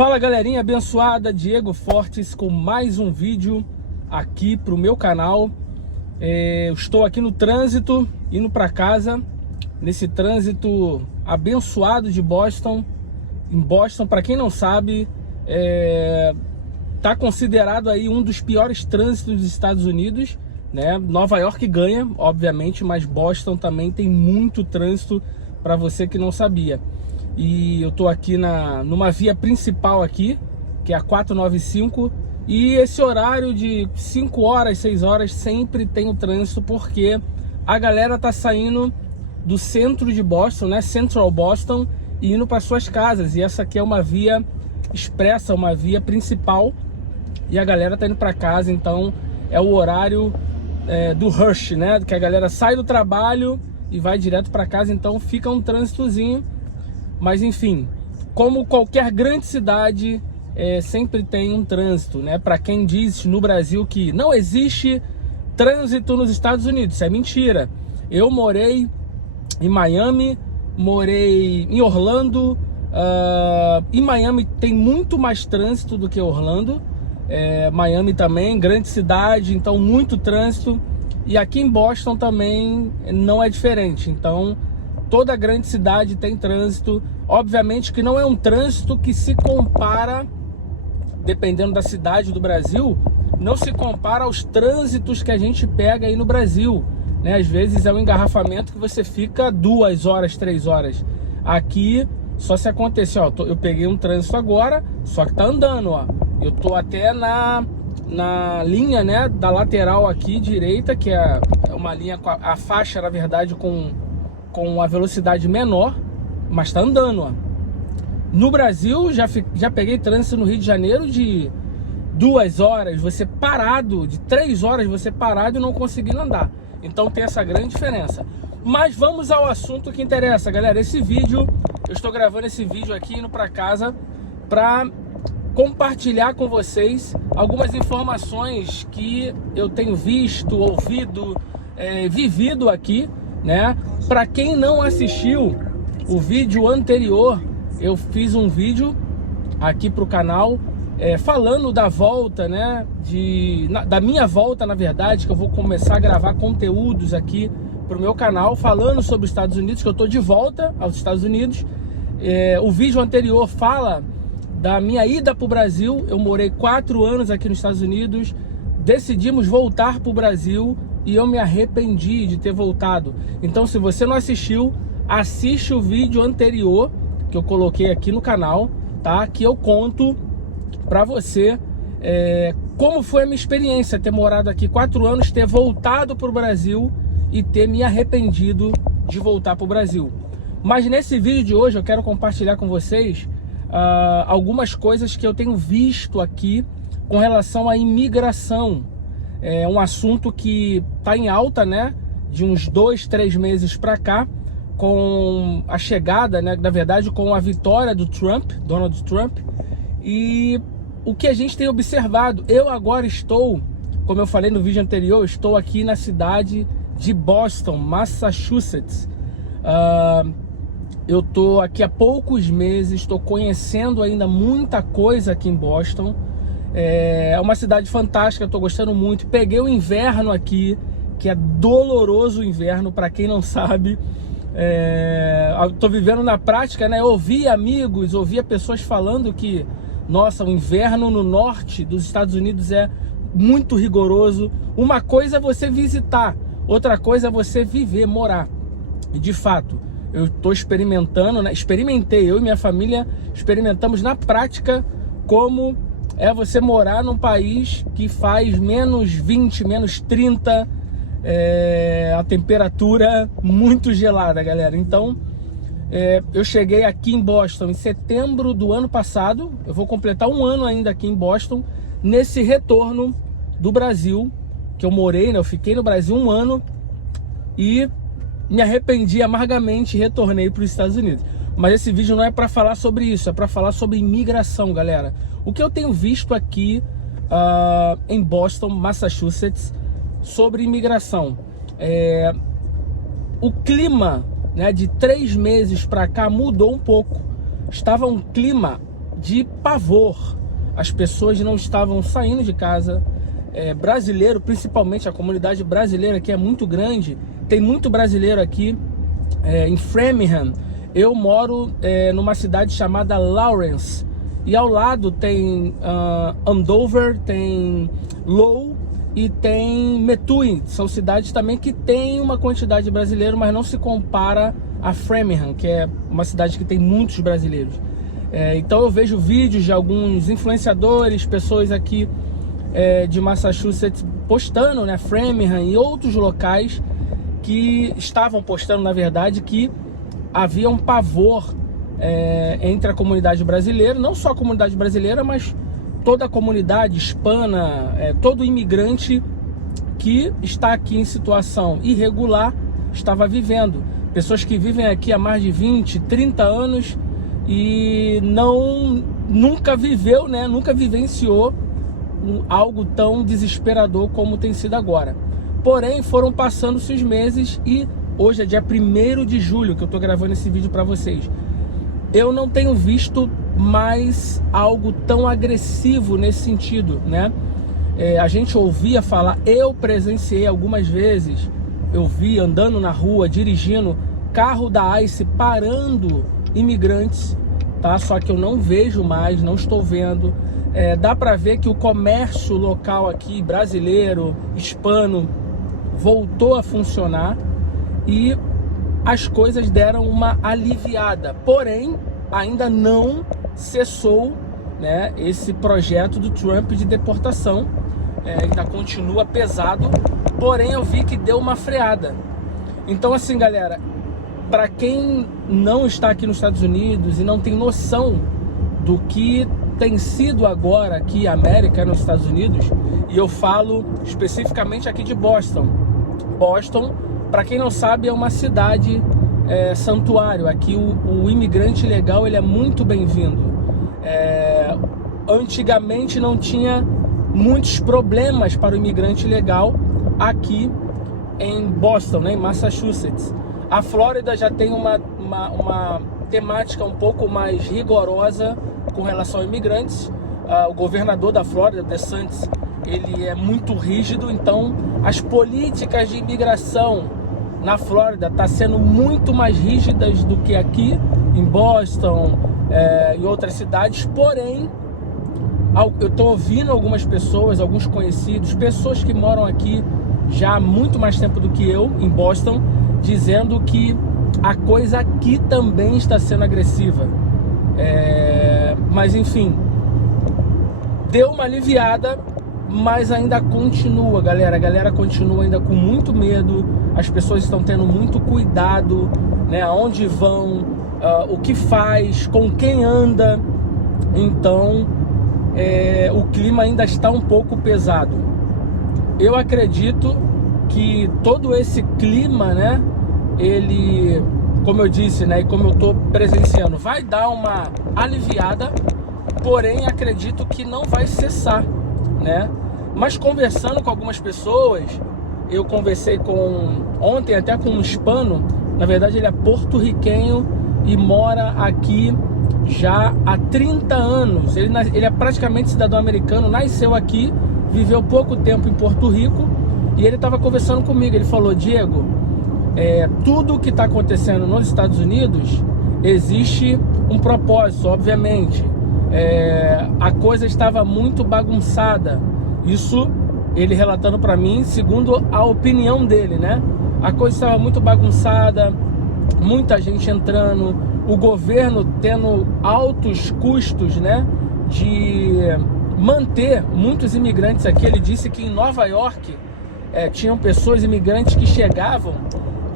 Fala galerinha abençoada, Diego Fortes com mais um vídeo aqui para o meu canal. Eu estou aqui no trânsito, indo para casa, nesse trânsito abençoado de Boston. Em Boston, para quem não sabe, tá considerado aí um dos piores trânsitos dos Estados Unidos, né? Nova York ganha, obviamente, mas Boston também tem muito trânsito, para você que não sabia. E eu tô aqui numa via principal aqui, que é a 495, e esse horário de 5 horas, 6 horas sempre tem o trânsito, porque a galera tá saindo do centro de Boston, né, Central Boston, e indo para suas casas. E essa aqui é uma via expressa, uma via principal, e a galera tá indo para casa. Então é o horário do rush, né, que a galera sai do trabalho e vai direto para casa. Então fica um trânsitozinho. Mas enfim, como qualquer grande cidade, sempre tem um trânsito, né? Para quem diz no Brasil que não existe trânsito nos Estados Unidos, isso é mentira. Eu morei em Miami, morei em Orlando, e Miami tem muito mais trânsito do que Orlando. Miami também, grande cidade, então muito trânsito. E aqui em Boston também não é diferente, então toda grande cidade tem trânsito. Obviamente que não é um trânsito que se compara, dependendo da cidade do Brasil, não se compara aos trânsitos que a gente pega aí no Brasil, né? Às vezes é um engarrafamento que você fica 2 horas, 3 horas. Aqui só se acontecer, ó, eu peguei um trânsito agora, só que tá andando, ó. Eu tô até na linha, né, da lateral aqui direita, que é uma linha com a faixa, na verdade, com a velocidade menor, mas tá andando, ó. No Brasil, já peguei trânsito no Rio de Janeiro de 2 horas, você parado, de 3 horas, você parado e não conseguindo andar. Então tem essa grande diferença. Mas vamos ao assunto que interessa, galera. Esse vídeo, eu estou gravando esse vídeo aqui indo para casa para compartilhar com vocês algumas informações que eu tenho visto, ouvido, vivido aqui, né? Para quem não assistiu o vídeo anterior, eu fiz um vídeo aqui para o canal falando da volta, né? Da minha volta, na verdade, que eu vou começar a gravar conteúdos aqui para o meu canal, falando sobre os Estados Unidos, que eu estou de volta aos Estados Unidos. O vídeo anterior fala da minha ida para o Brasil. Eu morei 4 anos aqui nos Estados Unidos, decidimos voltar para o Brasil e eu me arrependi de ter voltado. Então, se você não assistiu, assiste o vídeo anterior que eu coloquei aqui no canal, tá? Que eu conto pra você como foi a minha experiência ter morado aqui 4 anos, ter voltado pro Brasil e ter me arrependido de voltar pro Brasil. Mas nesse vídeo de hoje eu quero compartilhar com vocês algumas coisas que eu tenho visto aqui com relação à imigração. É um assunto que tá em alta, né? De uns 2, 3 meses pra cá, com a chegada, né, na verdade, com a vitória do Donald Trump. E o que a gente tem observado, eu agora estou, como eu falei no vídeo anterior, estou aqui na cidade de Boston, Massachusetts. Eu estou aqui há poucos meses, estou conhecendo ainda muita coisa aqui em Boston. É uma cidade fantástica, estou gostando muito. Peguei o inverno aqui, que é doloroso o inverno, para quem não sabe. Estou vivendo na prática, né? Eu ouvi amigos, ouvia pessoas falando que, nossa, o inverno no norte dos Estados Unidos é muito rigoroso. Uma coisa é você visitar, outra coisa é você viver, morar. E de fato, eu estou experimentando, né? Eu e minha família experimentamos na prática como é você morar num país que faz menos 20, menos 30, a temperatura muito gelada, galera. Então, eu cheguei aqui em Boston em setembro do ano passado. Eu vou completar 1 ano ainda aqui em Boston, nesse retorno do Brasil, que eu morei, né? Eu fiquei no Brasil 1 ano e me arrependi amargamente e retornei para os Estados Unidos. Mas esse vídeo não é para falar sobre isso, é para falar sobre imigração, galera. O que eu tenho visto aqui em Boston, Massachusetts, sobre imigração. O clima, né, de 3 meses para cá mudou um pouco. Estava um clima de pavor. As pessoas não estavam saindo de casa. Brasileiro, principalmente a comunidade brasileira aqui é muito grande. Tem muito brasileiro aqui em Framingham. Eu moro numa cidade chamada Lawrence. E ao lado tem Andover, tem Lowell e tem Methuen. São cidades também que tem uma quantidade de brasileiros, mas não se compara a Framingham, que é uma cidade que tem muitos brasileiros. Então eu vejo vídeos de alguns influenciadores, pessoas aqui de Massachusetts postando, né, Framingham e outros locais que estavam postando, na verdade, que havia um pavor entre a comunidade brasileira, não só a comunidade brasileira, mas toda a comunidade hispana, todo imigrante que está aqui em situação irregular estava vivendo. Pessoas que vivem aqui há mais de 20, 30 anos e nunca viveu, né, nunca vivenciou algo tão desesperador como tem sido agora. Porém, foram passando-se os meses e hoje é dia 1º de julho que eu estou gravando esse vídeo para vocês. Eu não tenho visto mais algo tão agressivo nesse sentido, né? A gente ouvia falar, eu presenciei algumas vezes, eu vi andando na rua, dirigindo, carro da ICE parando imigrantes, tá? Só que eu não vejo mais, não estou vendo. Dá para ver que o comércio local aqui, brasileiro, hispano, voltou a funcionar e as coisas deram uma aliviada. Porém, ainda não cessou, né, esse projeto do Trump de deportação. Ainda continua pesado, porém eu vi que deu uma freada. Então assim, galera, para quem não está aqui nos Estados Unidos e não tem noção do que tem sido agora aqui a América, nos Estados Unidos, e eu falo especificamente aqui de Boston. Boston, para quem não sabe, é uma cidade santuário. Aqui o imigrante legal, ele é muito bem-vindo. Antigamente não tinha muitos problemas para o imigrante legal aqui em Boston, né, em Massachusetts. A Flórida já tem uma temática um pouco mais rigorosa com relação a imigrantes. O governador da Flórida, DeSantis, ele é muito rígido, então as políticas de imigração na Flórida estão sendo muito mais rígidas do que aqui em Boston e outras cidades. Porém, eu estou ouvindo algumas pessoas, alguns conhecidos, pessoas que moram aqui já há muito mais tempo do que eu, em Boston, dizendo que a coisa aqui também está sendo agressiva. Mas enfim, deu uma aliviada, mas ainda continua, galera. A galera continua ainda com muito medo, as pessoas estão tendo muito cuidado, né, aonde vão, o que faz, com quem anda. Então o clima ainda está um pouco pesado. Eu acredito que todo esse clima, né, ele, como eu disse, né, e como eu estou presenciando, vai dar uma aliviada, porém acredito que não vai cessar, né? Mas conversando com algumas pessoas, eu conversei ontem até com um hispano, na verdade ele é porto-riquenho e mora aqui já há 30 anos. Ele é praticamente cidadão americano, nasceu aqui, viveu pouco tempo em Porto Rico, e ele estava conversando comigo. Ele falou: Diego, tudo que está acontecendo nos Estados Unidos existe um propósito, obviamente. A coisa estava muito bagunçada. Isso ele relatando para mim, segundo a opinião dele, né? A coisa estava muito bagunçada, muita gente entrando, o governo tendo altos custos, né, de manter muitos imigrantes aqui. Ele disse que em Nova York tinham pessoas, imigrantes, que chegavam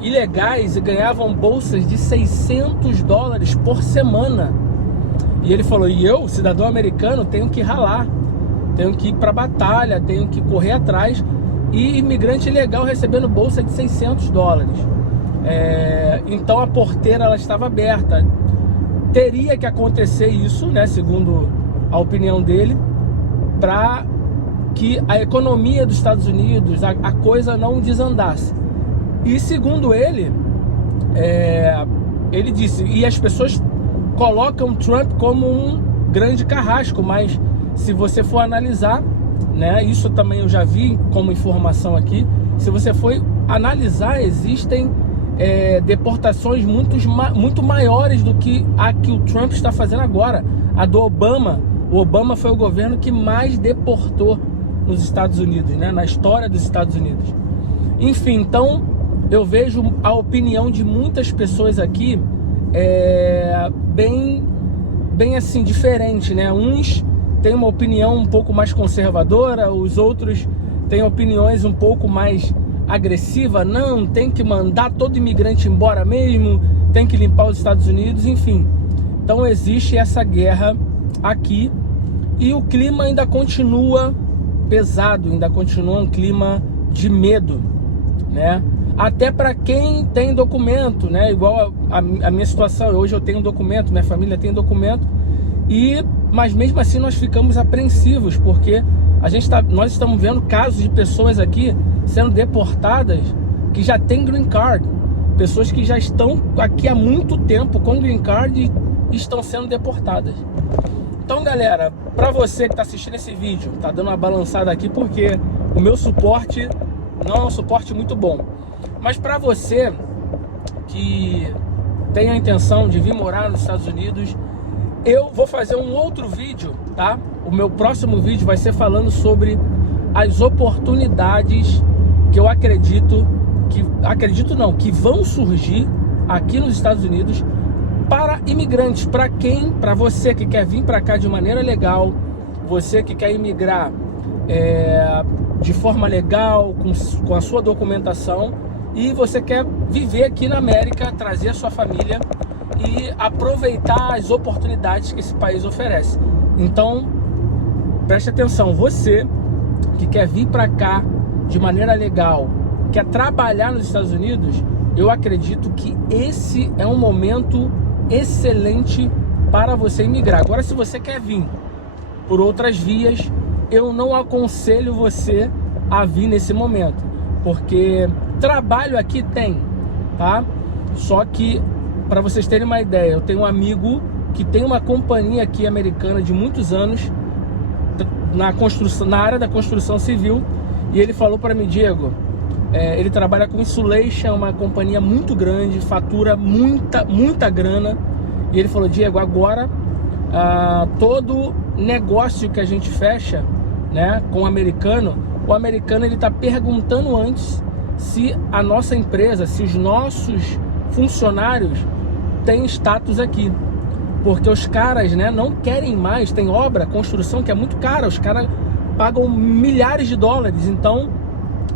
ilegais e ganhavam bolsas de $600 por semana. E ele falou: e eu, cidadão americano, tenho que ralar, tenho que ir para batalha, tenho que correr atrás, e imigrante ilegal recebendo bolsa de $600. Então a porteira, ela estava aberta. Teria que acontecer isso, né, segundo a opinião dele, para que a economia dos Estados Unidos, a coisa não desandasse. E segundo ele, ele disse, e as pessoas colocam Trump como um grande carrasco, mas se você for analisar, né, isso também eu já vi como informação aqui, se você for analisar, existem deportações muito maiores do que a que o Trump está fazendo agora. A do Obama, o Obama foi o governo que mais deportou nos Estados Unidos, né, na história dos Estados Unidos. Enfim, então eu vejo a opinião de muitas pessoas aqui bem assim, diferente, né? Uns têm uma opinião um pouco mais conservadora, os outros têm opiniões um pouco mais agressiva. Não, tem que mandar todo imigrante embora mesmo, tem que limpar os Estados Unidos, enfim. Então existe essa guerra aqui e o clima ainda continua pesado, ainda continua um clima de medo, né? Até para quem tem documento, né? Igual a minha situação, hoje eu tenho documento, minha família tem documento, mas mesmo assim nós ficamos apreensivos, porque nós estamos vendo casos de pessoas aqui sendo deportadas que já têm green card, pessoas que já estão aqui há muito tempo com green card e estão sendo deportadas. Então, galera, para você que está assistindo esse vídeo, tá dando uma balançada aqui porque o meu suporte não é um suporte muito bom. Mas para você que tem a intenção de vir morar nos Estados Unidos, eu vou fazer um outro vídeo, tá? O meu próximo vídeo vai ser falando sobre as oportunidades que eu que vão surgir aqui nos Estados Unidos para imigrantes, para você que quer vir para cá de maneira legal, você que quer imigrar de forma legal, com a sua documentação, e você quer viver aqui na América, trazer a sua família e aproveitar as oportunidades que esse país oferece. Então, preste atenção, você que quer vir para cá de maneira legal, quer trabalhar nos Estados Unidos, eu acredito que esse é um momento excelente para você imigrar. Agora, se você quer vir por outras vias, eu não aconselho você a vir nesse momento, porque trabalho aqui tem, tá? Só que, para vocês terem uma ideia, eu tenho um amigo que tem uma companhia aqui americana de muitos anos na área da construção civil, e ele falou para mim: Diego, ele trabalha com Insulation, uma companhia muito grande, fatura muita grana, e ele falou: Diego, agora todo negócio que a gente fecha, né, com o americano ele está perguntando antes se a nossa empresa, se os nossos funcionários têm status aqui, porque os caras, né, não querem mais. Tem obra, construção que é muito cara, os caras pagam milhares de dólares. Então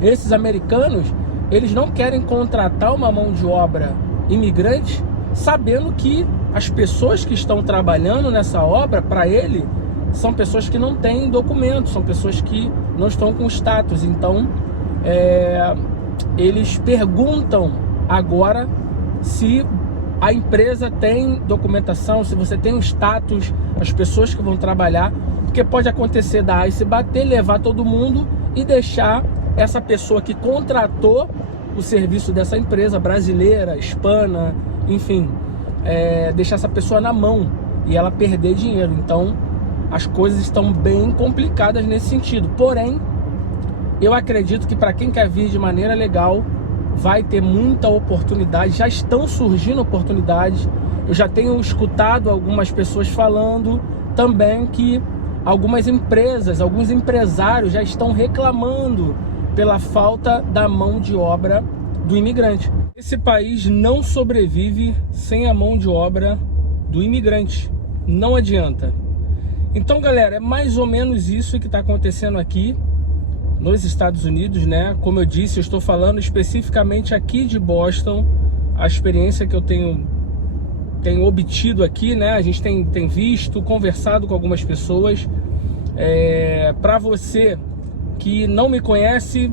esses americanos, eles não querem contratar uma mão de obra imigrante, sabendo que as pessoas que estão trabalhando nessa obra, para ele, são pessoas que não têm documento, são pessoas que não estão com status. Então eles perguntam agora se a empresa tem documentação, se você tem um status, as pessoas que vão trabalhar, porque pode acontecer da ICE bater, levar todo mundo e deixar essa pessoa que contratou o serviço dessa empresa brasileira, hispana, enfim, deixar essa pessoa na mão e ela perder dinheiro. Então as coisas estão bem complicadas nesse sentido. Porém, eu acredito que para quem quer vir de maneira legal, vai ter muita oportunidade. Já estão surgindo oportunidades. Eu já tenho escutado algumas pessoas falando também que algumas empresas, alguns empresários já estão reclamando pela falta da mão de obra do imigrante. Esse país não sobrevive sem a mão de obra do imigrante. Não adianta. Então, galera, é mais ou menos isso que está acontecendo aqui nos Estados Unidos, né? Como eu disse, eu estou falando especificamente aqui de Boston, a experiência que eu tenho obtido aqui, né? A gente tem visto, conversado com algumas pessoas. Para você que não me conhece,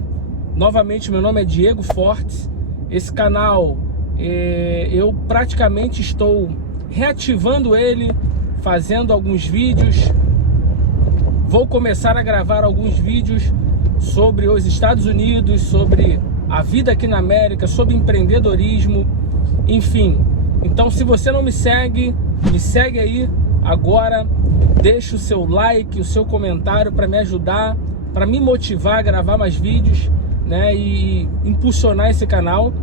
novamente, meu nome é Diego Fortes. Esse canal, eu praticamente estou reativando ele, fazendo alguns vídeos. Vou começar a gravar alguns vídeos sobre os Estados Unidos, sobre a vida aqui na América, sobre empreendedorismo, enfim. Então, se você não me segue aí agora, deixa o seu like, o seu comentário para me ajudar, para me motivar a gravar mais vídeos, né, e impulsionar esse canal.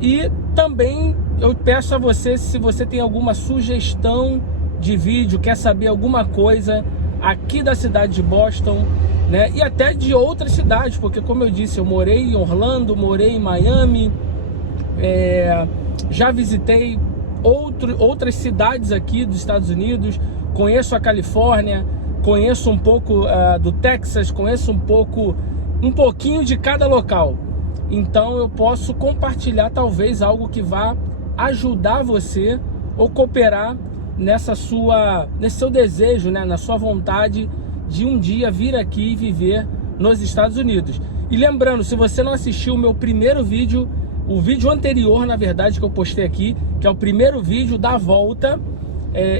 E também eu peço a você, se você tem alguma sugestão de vídeo, quer saber alguma coisa aqui da cidade de Boston, né, e até de outras cidades, porque como eu disse, eu morei em Orlando, morei em Miami, já visitei outras cidades aqui dos Estados Unidos, conheço a Califórnia, conheço um pouco do Texas, conheço um pouquinho de cada local. Então eu posso compartilhar talvez algo que vá ajudar você ou cooperar nesse seu desejo, né, na sua vontade de um dia vir aqui e viver nos Estados Unidos. E lembrando, se você não assistiu o meu primeiro vídeo, o vídeo anterior, na verdade, que eu postei aqui, que é o primeiro vídeo da volta,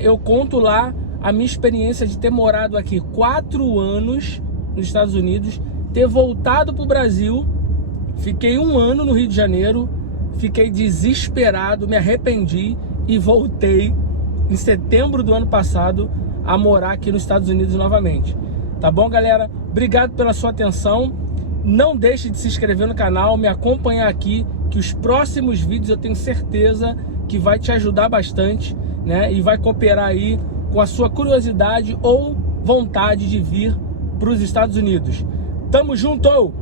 eu conto lá a minha experiência de ter morado aqui 4 anos nos Estados Unidos, ter voltado para o Brasil, fiquei 1 ano no Rio de Janeiro, fiquei desesperado, me arrependi e voltei em setembro do ano passado a morar aqui nos Estados Unidos novamente. Tá bom, galera? Obrigado pela sua atenção. Não deixe de se inscrever no canal, me acompanhar aqui, que os próximos vídeos eu tenho certeza que vai te ajudar bastante, né? E vai cooperar aí com a sua curiosidade ou vontade de vir para os Estados Unidos. Tamo junto!